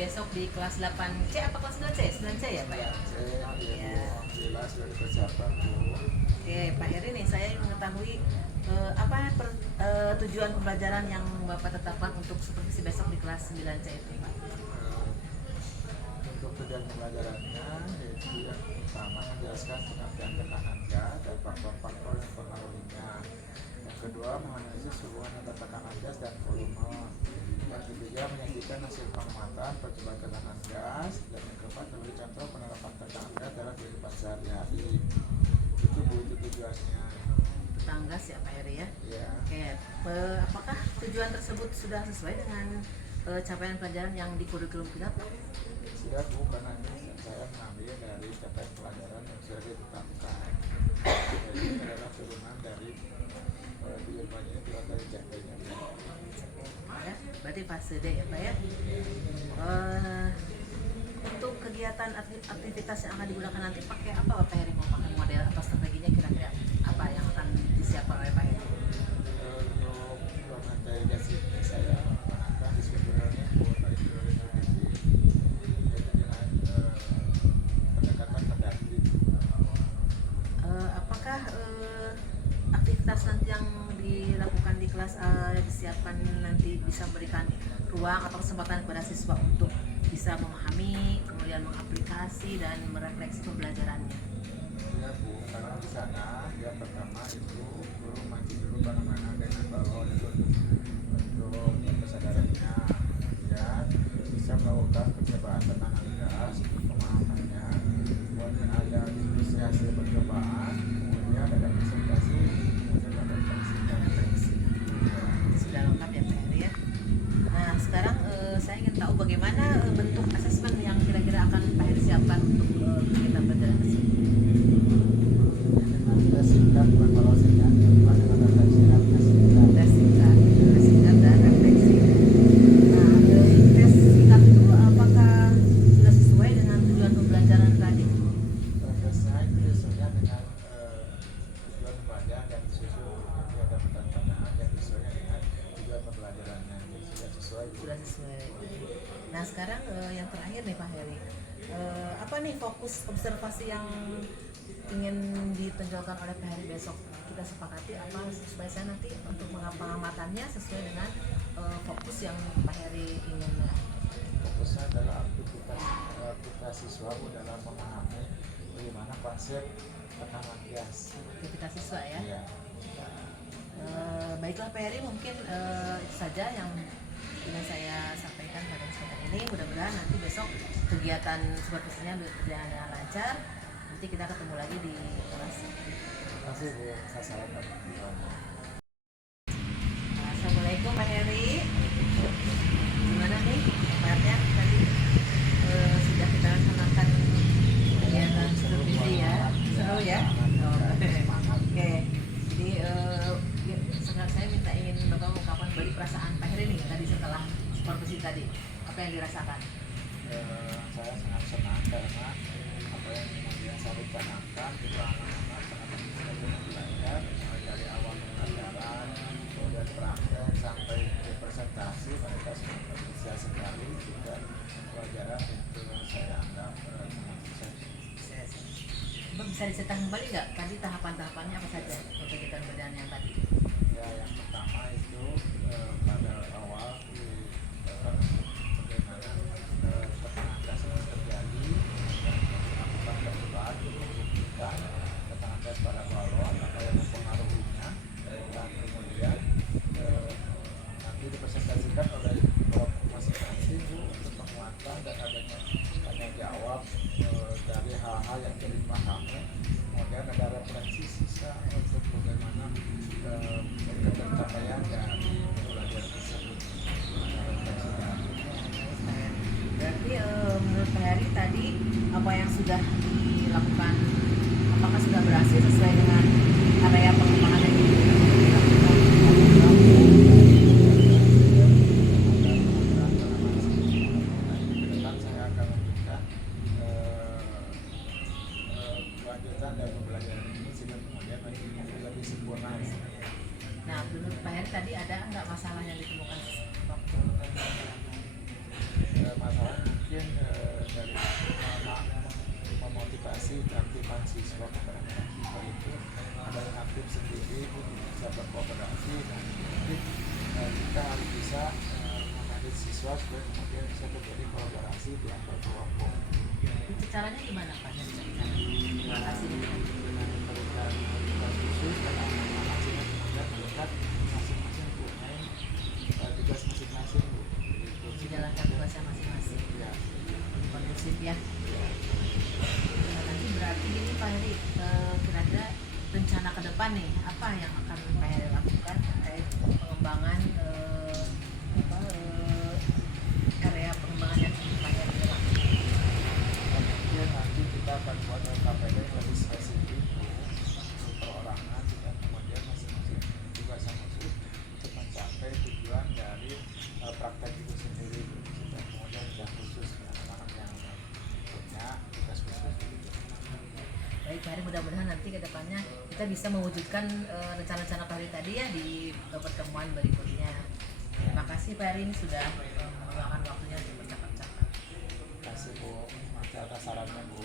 besok di kelas 8C apa kelas 9C? 9C ya Pak ya? Ya, alhamdulillah sudah dipersiapkan Bu. Oke Pak Heri nih, saya ingin mengetahui tujuan pembelajaran yang Bapak tetapkan untuk supervisi besok di kelas 9C itu Pak? Untuk tujuan pembelajarannya yaitu yang pertama menjelaskan pengertian tekanan gas dan faktor-faktor yang mempengaruhinya. Yang kedua menganalisis hubungan antara tekanan gas dan volume. Yang ketiga menyajikan hasil pengamatan percobaan tekanan gas. Dan yang keempat memberi contoh penerapan tekanan gas dalam kehidupan sehari-hari. Itu Bu, itu tujuannya. Tentang gas ya Pak Heri ya? Ya. Oke, apakah tujuan tersebut sudah sesuai dengan capaian pelajaran yang di kurikulum kita Pak? Sudah Bu, karena ini saya mengambil dari capaian pelajaran yang sudah ditetapkan. Jadi ini adalah turunan dari tujuannya itu dari capaiannya. Ya, berarti fase D ya Pak ya? Untuk kegiatan aktivitas yang akan digunakan nanti pakai apa Pak Heri? Mau pakai model atau strateginya kira-kira apa yang akan disiapkan oleh Pak Heri? Untuk materi gas ini saya menggunakan sebenarnya kuota hidrogen pendekatan pendamping. Apakah aktivitas nanti yang dilakukan di kelas disiapkan nanti bisa memberikan ruang atau kesempatan kepada siswa untuk bisa memahami, kemudian mengaplikasi dan merefleksi pembelajarannya? Ya Bu, karena di sana yang pertama itu guru mandi dulu bagaimana dengan balon untuk kesadarannya, kemudian bisa melakukan percobaan tekanan gas untuk pemahamannya, kemudian ada diskusi hasil percobaan, kemudian ada presentasi, kemudian ada refleksi. Sudah lengkap ya Pak Heri ya. Nah sekarang saya ingin tahu bagaimana bentuk asesmen yang kira-kira akan Pak Heri siapkan untuk kegiatan pelajaran tersebut. Ada singkat buat kalau singkat, dengan data singkatnya singkat. Tes singkat dan refleksi. Nah tes singkat itu apakah sudah sesuai dengan tujuan pembelajaran tadi? Tesnya itu sesuai dengan tujuan pembelajaran dan disusun kegiatan pertanyaan yang sesuai dengan tujuan pembelajarannya. Jadi sudah sesuai. Sudah sesuai. Nah sekarang yang terakhir nih Pak Heri, apa nih fokus observasi yang ingin ditonjolkan oleh Pak Heri besok? Kita sepakati apa supaya saya nanti untuk pengamatannya sesuai dengan fokus yang Pak Heri ingin. Fokusnya adalah aktivitas siswa dalam memahami bagaimana konsep tekanan gas. Aktivitas siswa ya. Iya. Baiklah Pak Heri, mungkin itu saja yang ingin saya sampaikan pada kesempatan ini. Mudah-mudahan nanti besok kegiatan supervisinya berjalan dengan lancar. Nanti kita ketemu lagi di kelas. Terima kasih Bu. Saya salamkan. Assalamualaikum Pak Heri. Gimana nih kabarnya tadi sudah kita laksanakan kegiatan supervisi ya? Seru ya? Oke. Jadi sekarang saya ingin Bapak ungkapkan balik perasaan Pak Heri nih tadi setelah supervisi tadi. Apa yang dirasakan? Saya sangat senang karena apa yang kemudian saya rencanakan itu anak-anak sangat belajar mulai dari awal pembelajaran, kemudian praktek sampai ke presentasi, mereka sangat antusias sekali juga pelajaran itu saya anggap sangat sukses. Bapak bisa diceritakan kembali nggak tadi tahapan-tahapannya apa saja untuk kegiatan pelajaran yang tadi? Ya, yang pertama itu pada awal bagaimana tekanan gas itu terjadi dan melakukan percobaan untuk membuktikan tekanan gas pada balon apa yang mempengaruhinya, dan kemudian nanti dipresentasikan oleh kelompok masing-masing untuk penguatan dan adanya tanya jawab dari hal-hal yang jadi pahami. Kemudian ada refleksi sisa untuk bagaimana pencapaian dari pelajaran tersebut. Berarti menurut Pak Heri tadi apa yang sudah dilakukan apakah sudah berhasil sesuai dengan area pengembangan yang dilakukan? Saya akan lanjutkan kelanjutan dari pembelajaran ini sehingga kemudian lebih sempurna. Nah, menurut Pak Heri tadi ada nggak masalah yang ditemukan waktu? Masalah mungkin dari memotivasi keaktifan siswa kepada siswa itu ada yang aktif sendiri bisa berkooperasi dan mungkin kita harus bisa memanage siswa supaya kemudian bisa terjadi kolaborasi di antar kelompok. Itu caranya gimana Pak? Terima kasih. Dengan memberikan tugas khusus dan anak-anak sini kemudian melihat masing-masing punya tugas masing-masing gitu. Menjalankan tugasnya masing-masing. Ya. Kondusif ya. Ya. Nah, nanti berarti ini Pak Heri, kira-kira rencana ke depan nih apa yang akan Pak Heri lakukan terkait pengembangan area pengembangan yang Pak Heri lakukan? Kemudian nanti kita akan buat KPD yang lebih spesifik untuk perorangan dan kemudian masing-masing tugas yang khusus untuk mencapai tujuan dari praktek itu sendiri dan kemudian yang khusus anak-anak yang punya tugas khusus gitu. Baik Pak Heri, mudah-mudahan nanti ke depannya kita bisa mewujudkan rencana-rencana Pak Heri tadi ya di pertemuan berikutnya. Terima kasih Pak Heri, ini sudah meluangkan waktunya untuk bercakap-cakap. Terima kasih Bu, atas sarannya Bu.